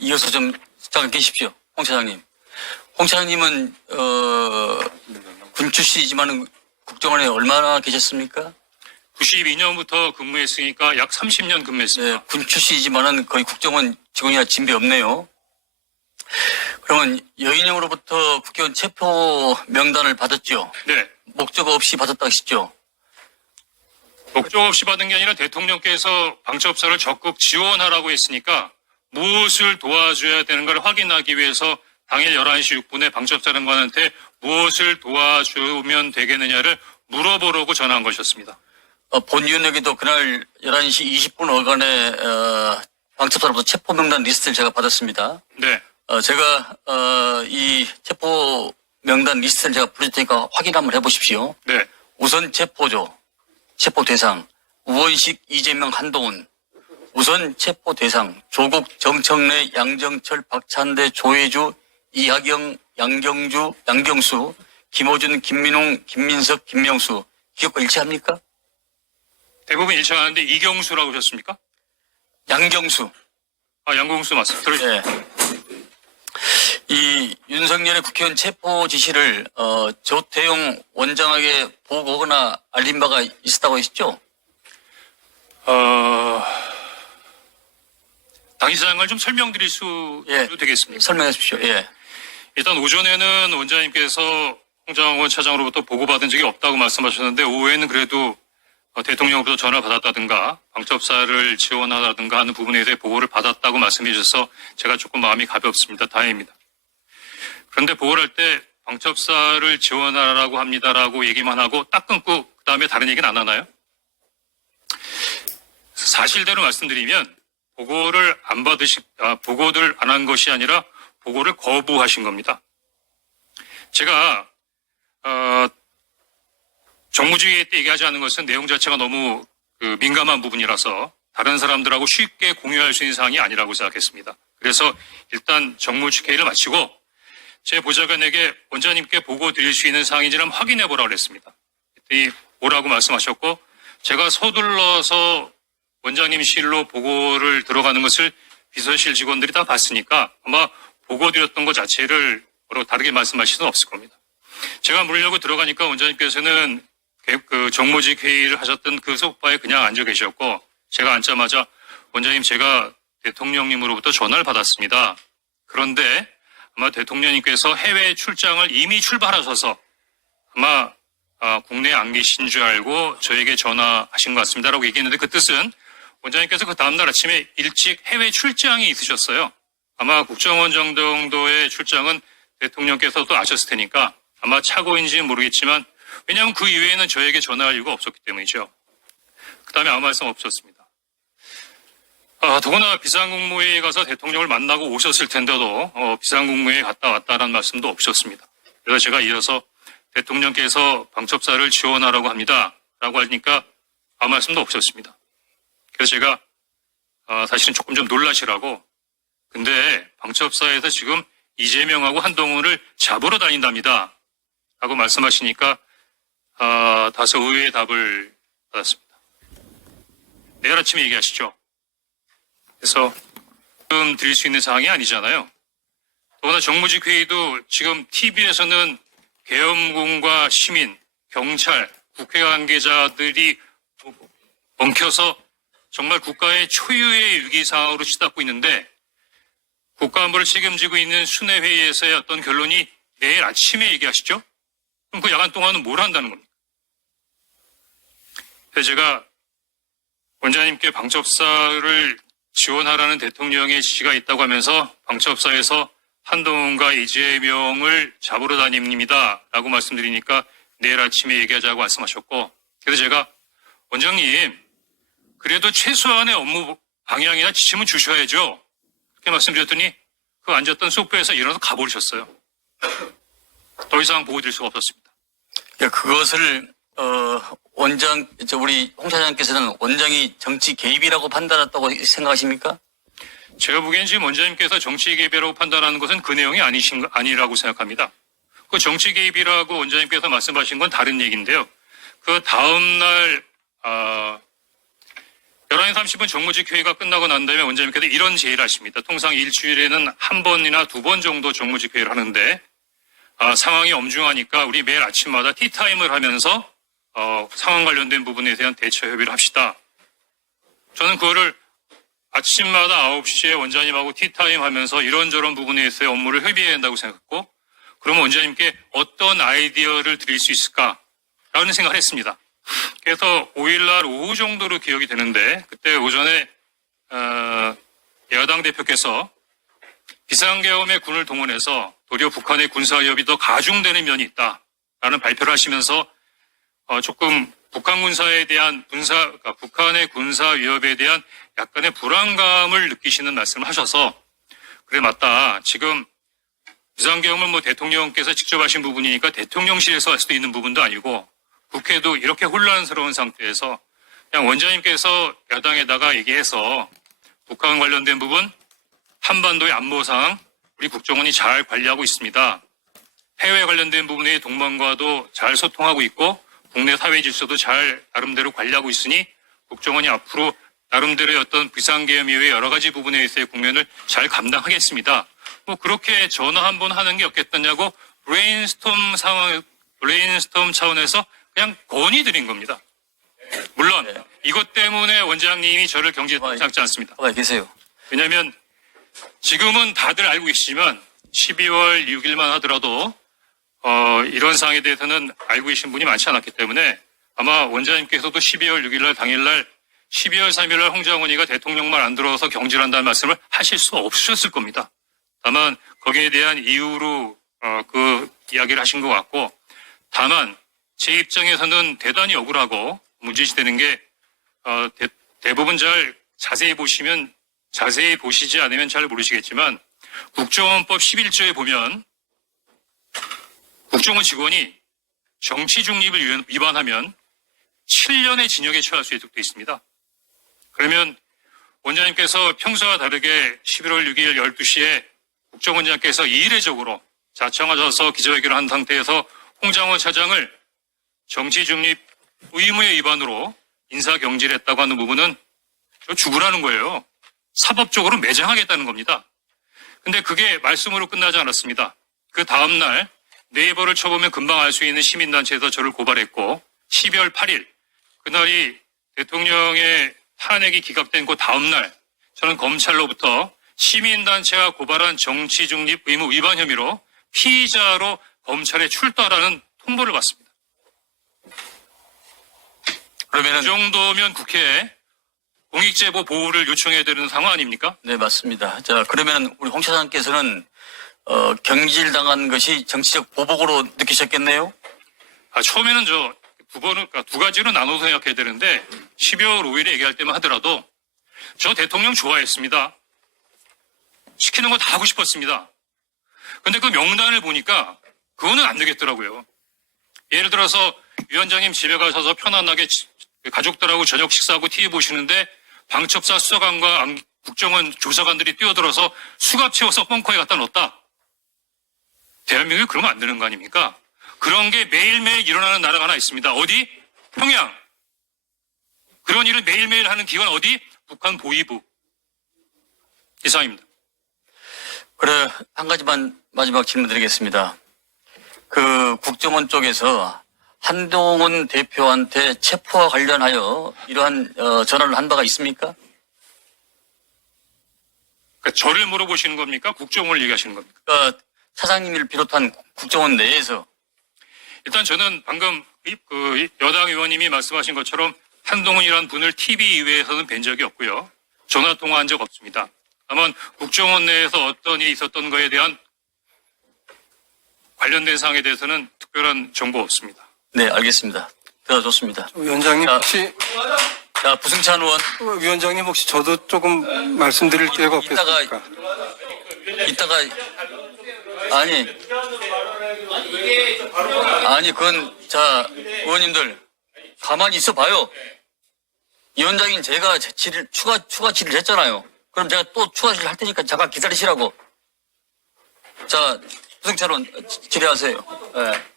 이어서 좀 잠깐 계십시오. 홍 차장님. 홍 차장님은 군 출신이지만 국정원에 얼마나 계셨습니까? 92년부터 근무했으니까 약 30년 근무했습니다. 네, 군 출신이지만은 거의 국정원 직원이나 진배 없네요. 그러면 여인형으로부터 국회의원 체포 명단을 받았죠? 네. 목적 없이 받았다 하시죠? 목적 없이 받은 게 아니라 대통령께서 방첩사를 적극 지원하라고 했으니까 무엇을 도와줘야 되는 걸 확인하기 위해서 당일 11시 6분에 방첩사령관한테 무엇을 도와주면 되겠느냐를 물어보려고 전화한 것이었습니다. 본위원에게도 그날 11시 20분 어간에 방첩사로부터 체포 명단 리스트를 제가 받았습니다. 네. 제가 이 체포 명단 리스트를 제가 부를 테니까 확인 한번 해보십시오. 네. 우선 체포조, 체포 대상, 우원식, 이재명, 한동훈. 우선 체포 대상, 조국, 정청래, 양정철, 박찬대, 조혜주, 이하경, 양경수, 김호준, 김민웅, 김민석, 김명수. 기억과 일치합니까? 대부분 일치하는데 이경수라고 하셨습니까? 양경수. 양경수 맞습니다. 네. 이 윤석열의 국회의원 체포 지시를 조태용 원장에게 보고거나 알린 바가 있었다고 하셨죠? 당시상을 좀 설명드릴 수 되겠습니까? 설명해 주십시오. 예. 일단 오전에는 원장님께서 홍장원 차장으로부터 보고받은 적이 없다고 말씀하셨는데 오후에는 그래도 대통령으로부터 전화를 받았다든가 방첩사를 지원하다든가 하는 부분에 대해 보고를 받았다고 말씀해 주셔서 제가 조금 마음이 가볍습니다. 다행입니다. 그런데 보고를 할 때 방첩사를 지원하라고 합니다라고 얘기만 하고 딱 끊고 그다음에 다른 얘기는 안 하나요? 사실대로 말씀드리면 보고를 안 한 것이 아니라 보고를 거부하신 겁니다. 제가 정무주의 때 얘기하지 않는 것은 내용 자체가 너무 민감한 부분이라서 다른 사람들하고 쉽게 공유할 수 있는 사항이 아니라고 생각했습니다. 그래서 일단 정무주회의를 마치고 제 보좌관에게 원장님께 보고 드릴 수 있는 사항인지를 확인해 보라고 했습니다. 그랬더니 오라고 말씀하셨고 제가 서둘러서 원장님실로 보고를 들어가는 것을 비서실 직원들이 다 봤으니까 아마 보고 드렸던 것 자체를 다르게 말씀하실 수는 없을 겁니다. 제가 물려고 들어가니까 원장님께서는 그 정무직 회의를 하셨던 그 소파에 그냥 앉아 계셨고 제가 앉자마자 원장님 제가 대통령님으로부터 전화를 받았습니다. 그런데 아마 대통령님께서 해외 출장을 이미 출발하셔서 아마 국내에 안 계신 줄 알고 저에게 전화하신 것 같습니다라고 얘기했는데 그 뜻은 원장님께서 그 다음날 아침에 일찍 해외 출장이 있으셨어요. 아마 국정원 정도의 출장은 대통령께서도 아셨을 테니까 아마 착오인지는 모르겠지만 왜냐하면 그 이외에는 저에게 전화할 이유가 없었기 때문이죠. 그 다음에 아무 말씀 없었습니다. 더구나 비상국무회의에 가서 대통령을 만나고 오셨을 텐데도 비상국무회의에 갔다 왔다라는 말씀도 없으셨습니다. 그래서 제가 이어서 대통령께서 방첩사를 지원하라고 합니다. 라고 하니까 아무 말씀도 없었습니다. 그래서 제가 사실은 조금 좀 놀라시라고 근데 방첩사에서 지금 이재명하고 한동훈을 잡으러 다닌답니다. 라고 말씀하시니까 다소 의외의 답을 받았습니다. 내일 아침에 얘기하시죠. 그래서 지금 드릴 수 있는 사항이 아니잖아요. 더구나 정무직 회의도 지금 TV에서는 계엄군과 시민, 경찰, 국회 관계자들이 엉켜서 정말 국가의 초유의 위기 상황으로 치닫고 있는데 국가안보를 책임지고 있는 순회회의에서의 어떤 결론이 내일 아침에 얘기하시죠? 그럼 그 야간 동안은 뭘 한다는 겁니까? 그래서 제가 원장님께 방첩사를 지원하라는 대통령의 지시가 있다고 하면서 방첩사에서 한동훈과 이재명을 잡으러 다닙니다. 라고 말씀드리니까 내일 아침에 얘기하자고 말씀하셨고 그래서 제가 원장님 그래도 최소한의 업무 방향이나 지침은 주셔야죠. 그렇게 말씀드렸더니 그 앉았던 소파에서 일어나서 가버리셨어요. 더 이상 보고 드릴 수가 없었습니다. 그것을 우리 홍 차장께서는 원장이 정치 개입이라고 판단했다고 생각하십니까? 제가 보기엔 지금 원장님께서 정치 개입이라고 판단하는 것은 그 내용이 아니라고 생각합니다. 그 정치 개입이라고 원장님께서 말씀하신 건 다른 얘기인데요. 그 다음날 11시 30분 정무직 회의가 끝나고 난 다음에 원장님께서 이런 제의를 하십니다. 통상 일주일에는 한 번이나 두 번 정도 정무직 회의를 하는데 상황이 엄중하니까 우리 매일 아침마다 티타임을 하면서 상황 관련된 부분에 대한 대처 협의를 합시다. 저는 그거를 아침마다 9시에 원장님하고 티타임 하면서 이런저런 부분에 있어서 업무를 협의해야 한다고 생각했고, 그러면 원장님께 어떤 아이디어를 드릴 수 있을까라는 생각을 했습니다. 그래서 5일날 오후 정도로 기억이 되는데, 그때 오전에 야당 대표께서 비상계엄에 군을 동원해서 도리어 북한의 군사위협이 더 가중되는 면이 있다라는 발표를 하시면서 조금 북한 군사에 대한 북한의 군사 위협에 대한 약간의 불안감을 느끼시는 말씀을 하셔서, 그래 맞다. 지금 비상계엄은 뭐 대통령께서 직접 하신 부분이니까 대통령실에서 할 수도 있는 부분도 아니고 국회도 이렇게 혼란스러운 상태에서 그냥 원장님께서 야당에다가 얘기해서 북한 관련된 부분, 한반도의 안보상 우리 국정원이 잘 관리하고 있습니다. 해외 관련된 부분의 동맹과도 잘 소통하고 있고 국내 사회 질서도 잘 나름대로 관리하고 있으니 국정원이 앞으로 나름대로의 어떤 비상계엄 이외의 여러 가지 부분에 있어서의 국면을 잘 감당하겠습니다. 뭐 그렇게 전화 한번 하는 게 없겠느냐고 브레인스톰 차원에서 그냥 건의드린 겁니다. 물론 이것 때문에 원장님이 저를 경질하지 않습니다. 가만히 계세요. 왜냐하면 지금은 다들 알고 계시지만 12월 6일만 하더라도 이런 사항에 대해서는 알고 계신 분이 많지 않았기 때문에 아마 원장님께서도 12월 6일날 당일날 12월 3일날 홍장원이가 대통령만 안 들어와서 경질한다는 말씀을 하실 수 없으셨을 겁니다. 다만 거기에 대한 이유로 그 이야기를 하신 것 같고, 다만 제 입장에서는 대단히 억울하고 문제시되는 게 대부분 잘 자세히 보시지 않으면 잘 모르시겠지만 국정원법 11조에 보면 국정원 직원이 정치 중립을 위반하면 7년의 징역에 처할 수 있도록 되어 있습니다. 그러면 원장님께서 평소와 다르게 11월 6일 12시에 국정원장께서 이례적으로 자청하셔서 기자회견을 한 상태에서 홍장원 차장을 정치 중립 의무의 위반으로 인사경질했다고 하는 부분은 죽으라는 거예요. 사법적으로 매장하겠다는 겁니다. 근데 그게 말씀으로 끝나지 않았습니다. 그 다음날 네이버를 쳐보면 금방 알 수 있는 시민단체에서 저를 고발했고, 12월 8일 그날이 대통령의 탄핵이 기각된 그 다음날 저는 검찰로부터 시민단체가 고발한 정치중립 의무 위반 혐의로 피의자로 검찰에 출두하라는 통보를 받습니다. 그러면은 그 정도면 국회에 공익제보 보호를 요청해야 되는 상황 아닙니까? 네, 맞습니다. 자, 그러면 우리 홍 차장께서는 경질당한 것이 정치적 보복으로 느끼셨겠네요? 처음에는 두 가지로 나눠서 생각해야 되는데 12월 5일에 얘기할 때만 하더라도 저 대통령 좋아했습니다. 시키는 거 다 하고 싶었습니다. 근데 그 명단을 보니까 그거는 안 되겠더라고요. 예를 들어서 위원장님 집에 가셔서 편안하게 가족들하고 저녁 식사하고 TV 보시는데 방첩사 수사관과 국정원 조사관들이 뛰어들어서 수갑 채워서 벙커에 갖다 넣었다. 대한민국이 그러면 안 되는 거 아닙니까? 그런 게 매일매일 일어나는 나라가 하나 있습니다. 어디? 평양. 그런 일을 매일매일 하는 기관 어디? 북한 보위부. 이상입니다. 그래, 한 가지만 마지막 질문 드리겠습니다. 그 국정원 쪽에서 한동훈 대표한테 체포와 관련하여 이러한 전화를 한 바가 있습니까? 그러니까 저를 물어보시는 겁니까? 국정원을 얘기하시는 겁니까? 그러니까 차장님을 비롯한 국정원 내에서 일단 저는 방금 그 여당 의원님이 말씀하신 것처럼 한동훈이라는 분을 TV 이외에서는 뵌 적이 없고요. 전화 통화한 적 없습니다. 다만 국정원 내에서 어떤 일이 있었던 거에 대한 관련된 사항에 대해서는 특별한 정보 없습니다. 네, 알겠습니다. 좋습니다. 위원장님 혹시 부승찬 의원 위원장님 혹시 저도 조금 말씀드릴 기회가 없겠습니까? 이따가 아니 그건 자 의원님들 가만히 있어 봐요. 위원장인 제가 추가 질의를 했잖아요. 그럼 제가 또 추가 질의를 할 테니까 잠깐 기다리시라고. 자, 부승찬 의원 질의하세요. 네.